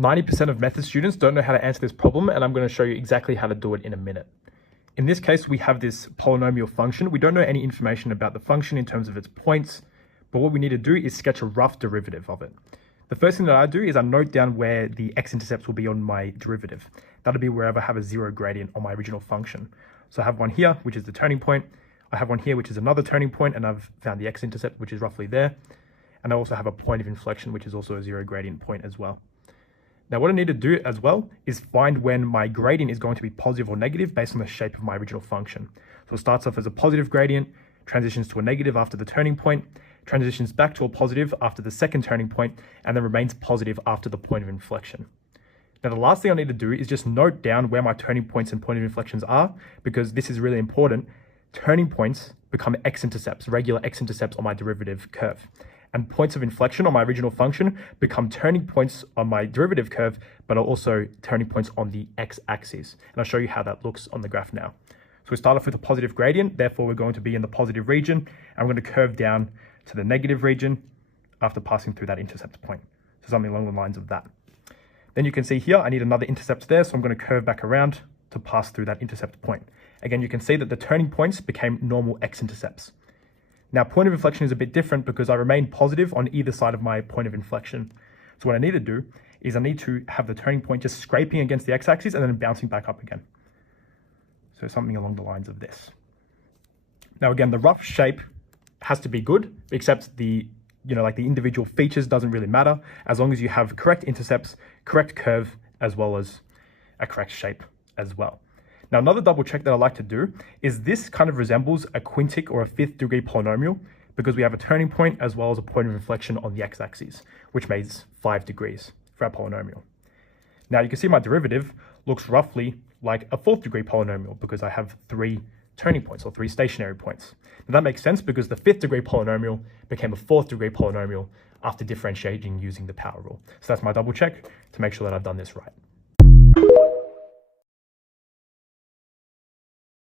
90% of method students don't know how to answer this problem, and I'm going to show you exactly how to do it in a minute. In this case, we have this polynomial function. We don't know any information about the function in terms of its points, but what we need to do is sketch a rough derivative of it. The first thing that I do is I note down where the x-intercepts will be on my derivative. That'll be wherever I have a zero gradient on my original function. So I have one here, which is the turning point. I have one here, which is another turning point, and I've found the x-intercept, which is roughly there. And I also have a point of inflection, which is also a zero gradient point as well. Now, what I need to do as well is find when my gradient is going to be positive or negative based on the shape of my original function. So it starts off as a positive gradient, transitions to a negative after the turning point, transitions back to a positive after the second turning point, and then remains positive after the point of inflection. Now, the last thing I need to do is just note down where my turning points and point of inflections are, because this is really important. Turning points become x-intercepts, regular x-intercepts on my derivative curve. And points of inflection on my original function become turning points on my derivative curve, but are also turning points on the x-axis. And I'll show you how that looks on the graph now. So we start off with a positive gradient, therefore we're going to be in the positive region, and I'm going to curve down to the negative region after passing through that intercept point. So something along the lines of that. Then you can see here, I need another intercept there, so I'm going to curve back around to pass through that intercept point. Again, you can see that the turning points became normal x-intercepts. Now, point of inflection is a bit different because I remain positive on either side of my point of inflection. So what I need to do is I need to have the turning point just scraping against the x-axis and then bouncing back up again. So something along the lines of this. Now, again, the rough shape has to be good, except the individual features doesn't really matter as long as you have correct intercepts, correct curve, as well as a correct shape as well. Now, another double check that I like to do is this kind of resembles a quintic or a fifth degree polynomial because we have a turning point as well as a point of inflection on the x-axis, which makes 5 degrees for our polynomial. Now, you can see my derivative looks roughly like a fourth degree polynomial because I have 3 turning points or 3 stationary points. Now, that makes sense because the fifth degree polynomial became a fourth degree polynomial after differentiating using the power rule. So that's my double check to make sure that I've done this right.